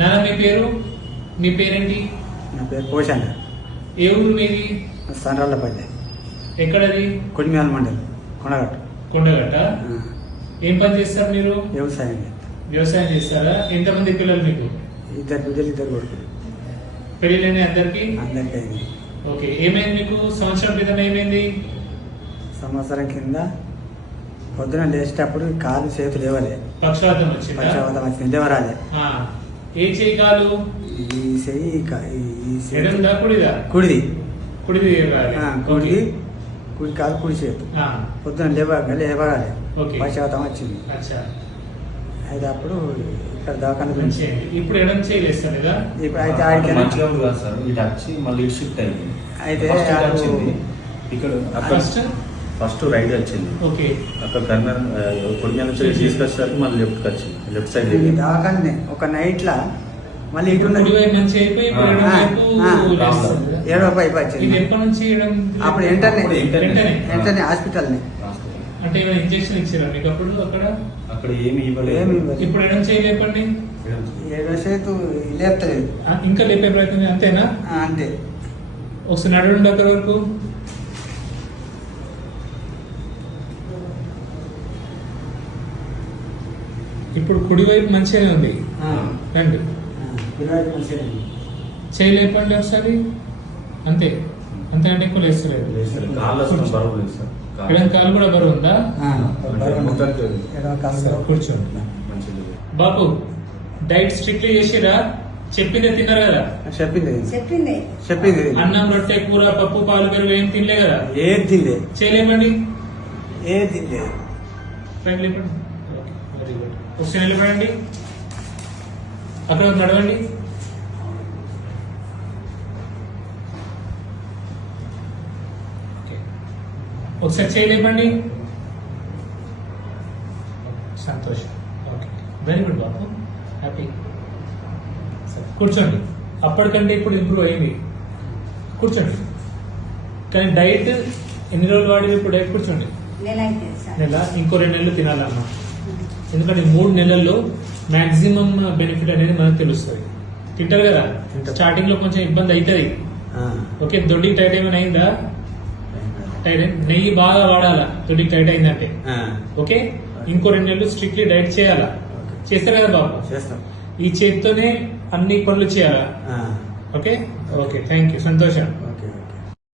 నాన్న మీ పేరేంటి? నా పేరు పోషణ. ఏ ఊరు మీది? సనరాళ్ళపల్లి. ఎక్కడది? కొడిమ్యాల మండలం, కొండగట్ట. ఏం పని చేస్తారు మీరు? వ్యవసాయం చేస్తారా? ఎంతమంది పిల్లలు మీకు? ఇద్దరు బిడ్డలు, ఇద్దరు కొడుకులు. పెళ్ళిళ్ళని అందరికి? అందరికీ. ఓకే, ఏమైంది మీకు? సంవత్సరం క్రితం ఏమైంది? సంవత్సరం కింద పొద్దున లేచేటప్పుడు కాలు చేతులు లేవలే. పక్షవాతం వచ్చింది. లేవరాలే. ఏ చేయి కాలు? ఈ చెయ్యి ఎడందా కుడిదా? కుడిది. కుడిది కుడి కాలు, కుడి చేతు. పొద్దున లేవగాలి పక్షవాతం వచ్చింది. అయితే అప్పుడు ఇక్కడ దవాఖాన గురించి ఇప్పుడు ఎడం చేయలేస్తారు కదా. ఇప్పుడు అయితే అయితే ఇక్కడ ఫస్ట్ రైట్ వచ్చింది. అక్కడ కర్నర్ కొడిమ్యాల నుంచి తీసుకొచ్చేసరికి మళ్ళీ లెఫ్ట్ వచ్చింది. లెఫ్ట్ సైడ్ దవాఖానే ఒక నైట్ లా మళ్ళీ ఇటు ఏడవ పైపు వచ్చింది. అప్పుడు వెంటనే హాస్పిటల్ అంటే ఇంజక్షన్ ఇచ్చారా మీకు అప్పుడు? అక్కడ ఏమి ఇవ్వలేదు. ఇప్పుడు ఎడం చేయలేపండి. ఏడవ చేతు లేపుతలేదు. ఇంకా లేపే ప్రయత్నం అంతేనా? అంతే. ఒకసారి నడవండి అక్కడి వరకు. ఇప్పుడు కుడివైపు మంచిగానే ఉంది. రండి, చేయలేపండి ఒకసారి. అంతే అంటే ఎక్కువ లేస్తలేదు. ఎడం కాలు కూడా బరువు ఉందా? కూర్చోండి. బాబు, డైట్ స్ట్రిక్ట్లీ చేసిరా? చెప్పిందే తిన్నారు కదా? చెప్పింది. అన్నం, రొట్టె, కూర, పప్పు, పాలు, పెరుగు ఏం తినలే కదా? ఏం తినలే. చేయలేమండి. ఏం తినలేదు. లేపండి. Very good. ఒకసారి నిలబడండి. అక్కడ నడవండి. ఒకసారి చేయలేపండి. సంతోషం. ఓకే, వెరీ గుడ్ బాబు, హ్యాపీ. కూర్చోండి. అప్పటికంటే ఇప్పుడు ఇంప్రూవ్ అయింది. కూర్చోండి. కానీ డైట్ ఎన్ని రోజులు వాడి? ఇప్పుడు డైట్ కూర్చోండి. నెల. ఇంకో 2 నెలలు తినాలమ్మా. ఎందుకంటే 3 నెలల్లో మాక్సిమం బెనిఫిట్ అనేది మనకు తెలుస్తుంది. తింటారు కదా? స్టార్టింగ్ లో కొంచెం ఇబ్బంది అవుతుంది. ఓకే, దొడ్డికి టైట్ ఏమైనా అయిందా? నెయ్యి బాగా వాడాలా దొడ్డికి టైట్ అయిందంటే. ఓకే, ఇంకో 2 నెలలు స్ట్రిక్ట్లీ డైట్ చేయాలా? చేస్తారు కదా బాబు? చేస్తాం. ఈ చేతితోనే అన్ని పనులు చేయాలా? ఓకే, థ్యాంక్ యూ, సంతోషం.